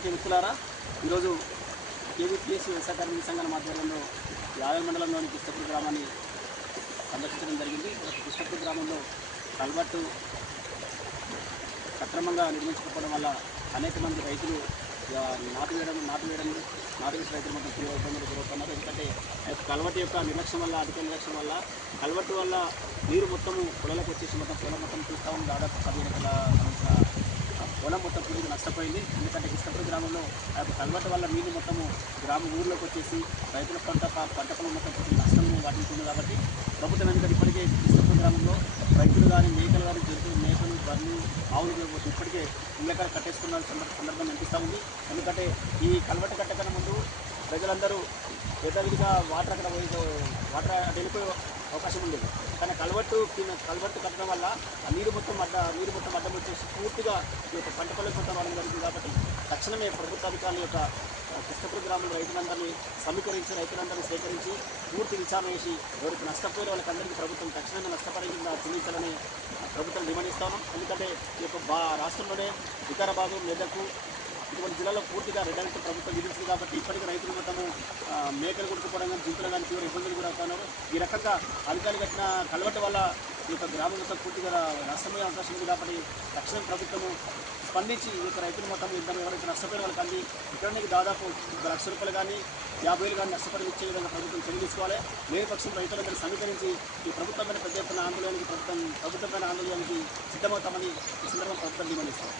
పాత్రికేయ మిత్రులారా, ఈరోజు కేవీపీఎస్సీ వ్యవసాయ కార్మిక సంఘం ఆధ్వర్యంలో యాదవ మండలంలోని కిష్టపూర్ గ్రామాన్ని సందర్శించడం జరిగింది. కిష్టపూర్ గ్రామంలో కల్వర్టు సక్రమంగా నిర్మించకపోవడం వల్ల అనేక మంది రైతులు నాటు వేసిన రైతులు మొత్తం తీవ్ర ఇబ్బందులు గురవుతున్నారు. ఎందుకంటే కల్వర్టు యొక్క నిర్లక్ష్యం వల్ల, అధిక నిర్లక్ష్యం వల్ల కల్వర్టు వల్ల నీరు మొత్తము పొలాలకు వచ్చేసి పొలం మొత్తం చూస్తూ ఉంది. దాదాపు 15 ఎకరాల పొలం మొత్తం పూర్తిగా నష్టపోయింది. ఎందుకంటే కిష్టపూర్ గ్రామంలో ఆ యొక్క కల్వర్టు వల్ల నీళ్ళు మొత్తము ఊర్లోకి వచ్చేసి రైతుల పంట పొలం మొత్తం పూర్తిగా నష్టం వాటిల్తుంది. కాబట్టి ప్రభుత్వం ఎందుకంటే ఇప్పటికే కిష్టపూర్ గ్రామంలో రైతులు కానీ, మేకలు కానీ, మేకలు, బర్రెలు, ఆవులు ఇప్పటికే ఇళ్ళకాడ కట్టేసుకున్న సందర్భం అనిపిస్తూ ఉంది. ఎందుకంటే ఈ కల్వర్టు కట్టకన్నా ముందు ప్రజలందరూ యథావిధిగా వాటర్ వెళ్ళిపోయే అవకాశం ఉండేది. కానీ కల్వర్టు కట్టడం వల్ల ఆ నీరు మొత్తం అడ్డం వచ్చేసి పూర్తిగా ఈ యొక్క పంట పొలం మొత్తం రావడం జరిగింది. కాబట్టి తక్షణమే ప్రభుత్వ అధికారుల యొక్క కిష్టపూర్ గ్రామంలో రైతులందరినీ సమీకరించి, రైతులందరినీ సేకరించి పూర్తి విచారణ చేసి ఎవరికి నష్టపోయిన వాళ్ళకందరికీ ప్రభుత్వం తక్షణమే నష్టపరిహారం చెల్లించాలని ప్రభుత్వం డిమాండ్ ఇస్తా ఉన్నాం. ఎందుకంటే ఈ యొక్క రాష్ట్రంలోనే వికారాబాదు, మెదక్ ఇటువంటి జిల్లాలో పూర్తిగా రెడ్ అలర్ట్ ప్రభుత్వం విధించింది. కాబట్టి ఇప్పటికీ రైతులు మొత్తము మేకలు కొట్టుకుపోవడం కానీ, జింకలు కానీ తీవ్ర ఇబ్బందులు గురవుతున్నారు. ఈ రకంగా అధికారులు కట్టిన కల్వర్టు వల్ల ఈ యొక్క గ్రామం మొత్తం పూర్తిగా నష్టమయ్యే అవకాశం ఉంది. కాబట్టి తక్షణం ప్రభుత్వము స్పందించి ఈ యొక్క రైతులు మొత్తం ఎవరైతే నష్టపోయిన వాళ్ళకి అంది ఇక్కడికి దాదాపు 1 లక్ష రూపాయలు కానీ, 50,000 కానీ నష్టపరిహారం ఇచ్చే విధంగా ప్రభుత్వం చర్య తీసుకోవాలి. లేని పక్షం రైతులందరూ సమీకరించి ఈ ప్రభుత్వమైన పెద్ద ఎత్తున ప్రభుత్వం పైన ఆందోళనకి సిద్ధమవుతామని ఈ సందర్భంగా ప్రభుత్వం డిమాండ్ ఇస్తాం.